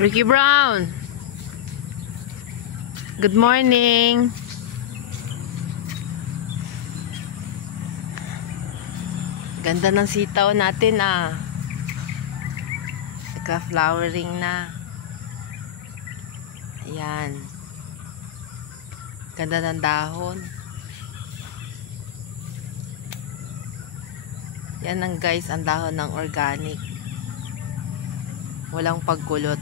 Ricky Brown. Good morning. Ganda ng sitaw natin ah. Nagka-flowering na. Ayan. Ganda ng dahon. Yan ang guys, ang dahon ng organic. Walang pagkulot.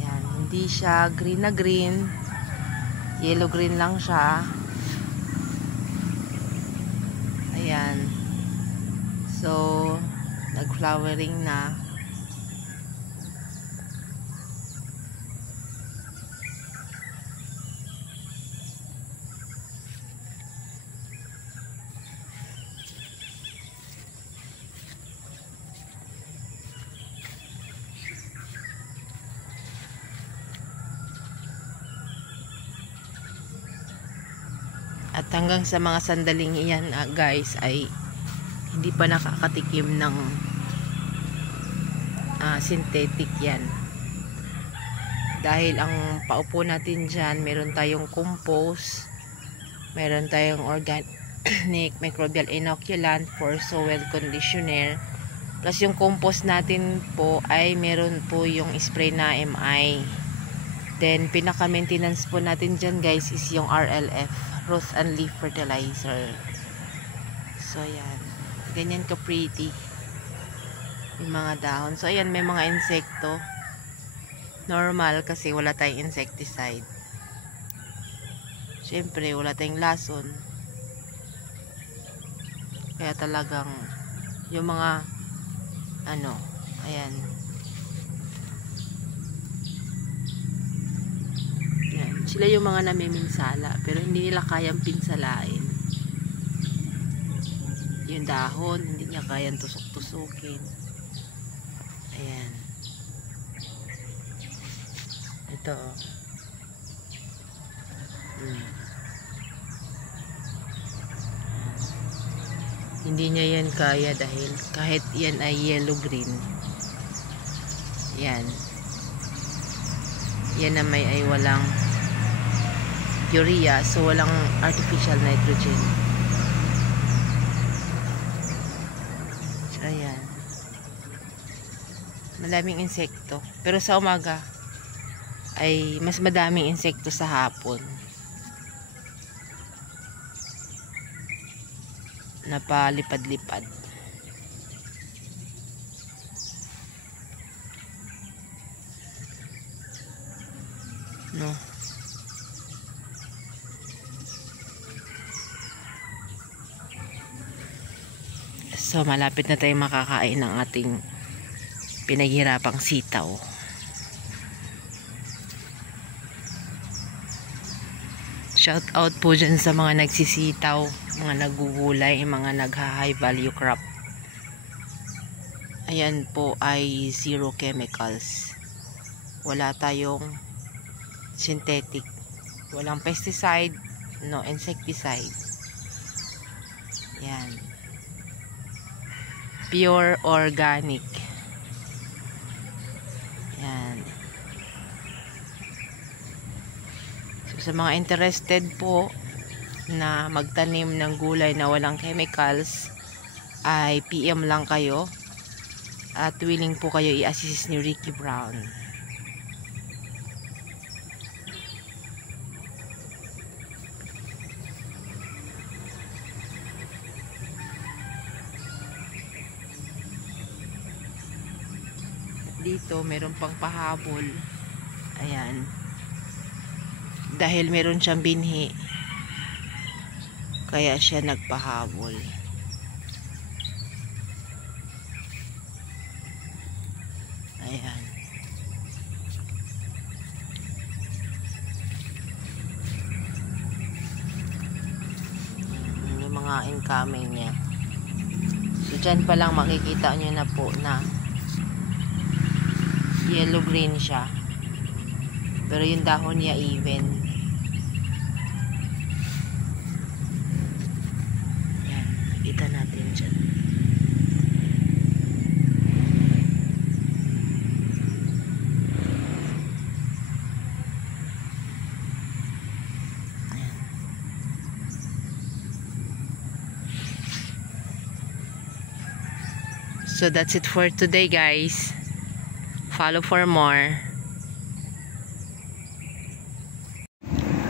Yan, hindi siya green na green. Yellow green lang siya. Ayan. So, nag-flowering na. At hanggang sa mga sandaling iyan guys ay hindi pa nakakatikim ng synthetic yan. Dahil ang paupo natin dyan, meron tayong compost, meron tayong organic microbial inoculant for soil conditioner. Plus yung compost natin po ay meron po yung spray na MI. Then pinaka-maintenance po natin dyan guys is yung RLF. Roots and leaf fertilizer. So ayan, ganyan ka pretty yung mga dahon. So ayan, may mga insekto. Normal kasi wala tayong insecticide. Syempre wala tayong lason, kaya talagang yung mga ayan, sila yung mga namiminsala pero hindi nila kayang pinsalain yung dahon, hindi niya kayang tusok-tusukin. Ayan, ito hindi niya yan kaya dahil kahit yan ay yellow green, yan na may ay walang urea, so walang artificial nitrogen. So ayan, madaming insekto, pero sa umaga ay mas madaming insekto sa hapon. Napalipad-lipad. No. So malapit na tayong makakain ng ating pinaghirapang sitaw. Shout out po dyan sa mga nagsisitaw, mga nagugulay, mga nagha-high value crop. Ayan po ay zero chemicals. Wala tayong synthetic. Walang pesticide, no insecticide. Yan. Pure organic. Yan. So, sa mga interested po na magtanim ng gulay na walang chemicals, ay PM lang kayo at willing po kayo i-assist ni Ricky Brown. Dito meron pang pahabol. Ayan, dahil meron siyang binhi kaya siya nagpahabol. Ayan, yung mga incoming niya. So dyan pa lang makikita nyo na po na yellow green siya, pero yung dahon niya even. Yan, kita natin dyan. So that's it for today, guys. Follow for more.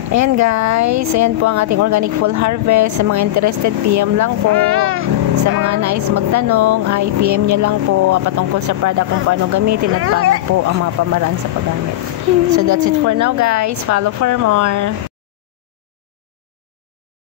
Ayan guys, ayan po ang ating organic full harvest. Sa mga interested, PM lang po. Sa mga nais magtanong, ay PM nyo lang po patungkol sa product kung paano gamitin at paano po ang mga pamaraan sa paggamit. So that's it for now guys. Follow for more.